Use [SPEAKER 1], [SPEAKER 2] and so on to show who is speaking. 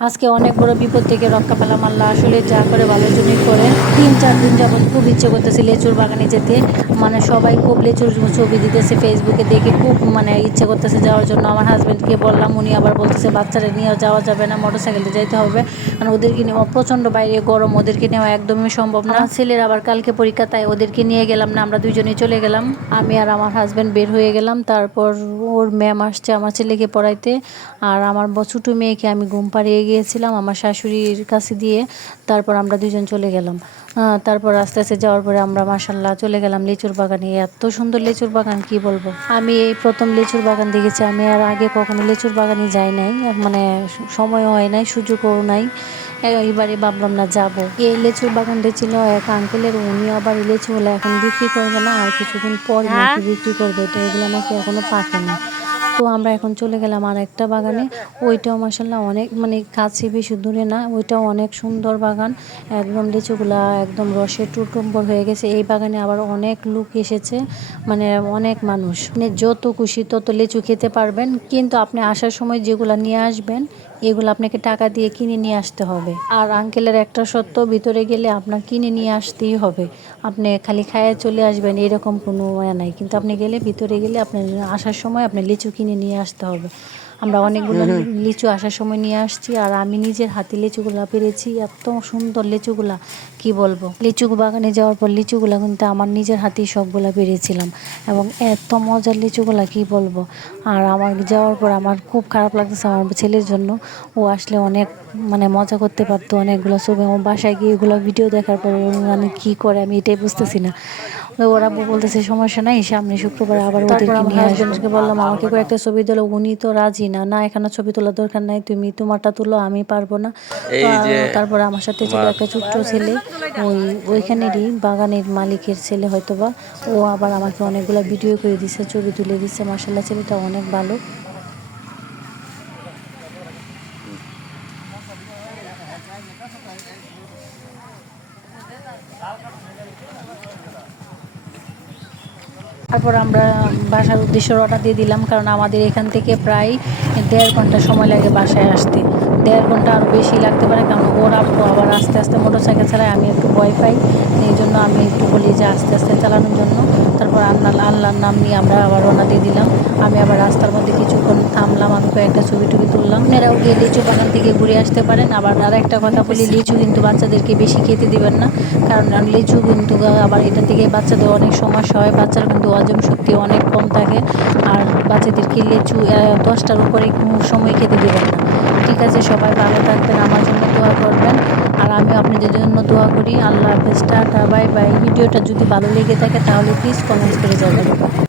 [SPEAKER 1] আজকে অনেক বড় বিপদ থেকে রক্ষা পেলাম আল্লাহ। আসলে যা করে ভালো জন্যই করে। তিন, চার দিন যাবত খুব ইচ্ছে করতেছে লেচুর বাগানে যেতে। মানে সবাই খুব লেচুর ছবি দিতেছে ফেসবুকে দেখে খুব মানে ইচ্ছে করতেছে যাওয়ার জন্য। আমার হাজব্যান্ডকে বললাম, উনি আবার বলতেছে, বাচ্চারা নিয়ে যাওয়া যাবে না মোটর সাইকেলে যাইতে হবে। কারণ ওদেরকে নেওয়া প্রচণ্ড বাইরে গরম, ওদেরকে নেওয়া একদমই সম্ভব না। ছেলের আবার কালকে পরীক্ষা, তাই ওদেরকে নিয়ে গেলাম না, আমরা দুজনেই চলে গেলাম। আমি আর আমার হাজব্যান্ড বের হয়ে গেলাম। তারপর ওর ম্যাম আসছে আমার ছেলেকে পড়াইতে। আর আমার ছোটো মেয়েকে আমি ঘুম পাড়িয়ে গিয়েছিলাম আমার শাশুড়ির কাছে দিয়ে তারপর আমরা দুজন চলে গেলাম। তারপর আস্তে আস্তে যাওয়ার পরে আমরা মাসাল্লাহ চলে গেলাম লিচুর বাগানে। এত সুন্দর লিচুর বাগান কি বলব? আমি এই প্রথম লিচুর বাগান দেখেছি। আমি আর আগে কখনো লিচুর বাগানে যাই নাই। মানে সময় হয় নাই সুযোগও নাই। এইবারে ভাবলাম না যাব। এই লেচুর বাগানটা ছিল এক আঙ্কেলের উনি আবার এই হলে এখন বিক্রি করবে না আর কিছুদিন পর বিক্রি করবে। এটা এগুলো নাকি এখনও পাকে না তো আমরা এখন চলে গেলাম আর একটা বাগানে। ওইটাও মাসাল্লাহ অনেক মানে কাছে বেশি দূরে না, ওইটাও অনেক সুন্দর বাগান। একদম লিচুগুলা, একদম রসে টুটুম্বর হয়ে গেছে। এই বাগানে আবার অনেক লোক এসেছে মানে অনেক মানুষ। মানে যত খুশি তত লিচু খেতে পারবেন, কিন্তু আপনি আসার সময় যেগুলা নিয়ে আসবেন এগুলো আপনাকে টাকা দিয়ে কিনে নিয়ে আসতে হবে। আর আঙ্কেলের একটা সত্য, ভিতরে গেলে আপনার কিনে নিয়ে আসতেই হবে। আপনি খালি খায় চলে আসবেন, এরকম কোনো নাই। কিন্তু আপনি গেলে, ভিতরে গেলে আপনার আসার সময় আপনি লিচু কিনে নিয়ে আসতে হবে। আমরা অনেকগুলো লিচু আসার সময় নিয়ে আসছি আর আমি নিজের হাতে লিচুগুলা পেরেছি এত সুন্দর লিচুগুলা কি বলব? লিচু বাগানে যাওয়ার পর লিচুগুলা কিন্তু আমার নিজের হাতেই সবগুলা পেরেছিলাম এবং এত মজার লিচুগুলা কি বলব? আর আমার যাওয়ার পর আমার খুব খারাপ লাগতেছে আমার ছেলের জন্য। ও আসলে অনেক মানে মজা করতে পারতো অনেকগুলো ছবি। আমার বাসায় গিয়ে এগুলো ভিডিও দেখার পর মানে কি করে আমি এটাই বুঝতেছি না। তো ওরা বলতেছে সমস্যা নাই সামনে শুক্রবার আবার ওদেরকে নিয়ে বললাম আমাকে কয়েকটা ছবি দিল। উনি তো রাজি না না এখানে ছবি তোলার দরকার নাই তুমি তোমারটা তুলো আমি পারব না।
[SPEAKER 2] তারপর
[SPEAKER 1] তারপরে আমার সাথে ছিল একটা ছোট্ট ছেলে ওই ওইখানেরই বাগানের মালিকের ছেলে হয়তোবা। ও আবার আমাকে অনেকগুলো ভিডিও করে দিছে ছবি তুলে দিচ্ছে মার্শাল্লাহ ছেলেটা অনেক ভালো। তারপর আমরা বাসার উদ্দেশ্যে রওনা দিয়ে দিলাম, কারণ আমাদের এখান থেকে প্রায় দেড় ঘণ্টা সময় লাগে বাসায় আসতে। দেড় ঘণ্টা আরও বেশি লাগতে পারে, কারণ ওরা তো আবার আস্তে আস্তে মোটর সাইকেল চালায়, আমি একটু ভয় পাই, এই জন্য আমি একটু বলি যে আস্তে আস্তে চালানোর জন্য। তারপর আল্লাহ আল্লাহর নাম নিয়ে আমরা আবার রওনা দিয়ে দিলাম। আমি আবার রাস্তার মধ্যে আমি কয়েকটা ছবি টবি তুললাম। এরাও গিয়ে লিচু বাগান থেকে ঘুরে আসতে পারেন। আবার আর একটা কথা বলি, লিচু কিন্তু বাচ্চাদেরকে বেশি খেতে দিবেন না। কারণ লিচু কিন্তু আবার এটা থেকে বাচ্চাদের অনেক সমস্যা হয়। বাচ্চারা কিন্তু হজম শক্তি অনেক কম থাকে। আর বাচ্চাদেরকে লিচু দশটার উপরে সময় খেতে দেবেন না। ঠিক আছে, সবাই ভালো থাকবেন, আমার জন্য দোয়া করবেন। আর আমি আপনাদের জন্য দোয়া করি। আল্লাহ হাফেজ, টাটা, বাই বাই। ভিডিওটা যদি ভালো লেগে থাকে তাহলে প্লিজ কমেন্টস করে যাবেন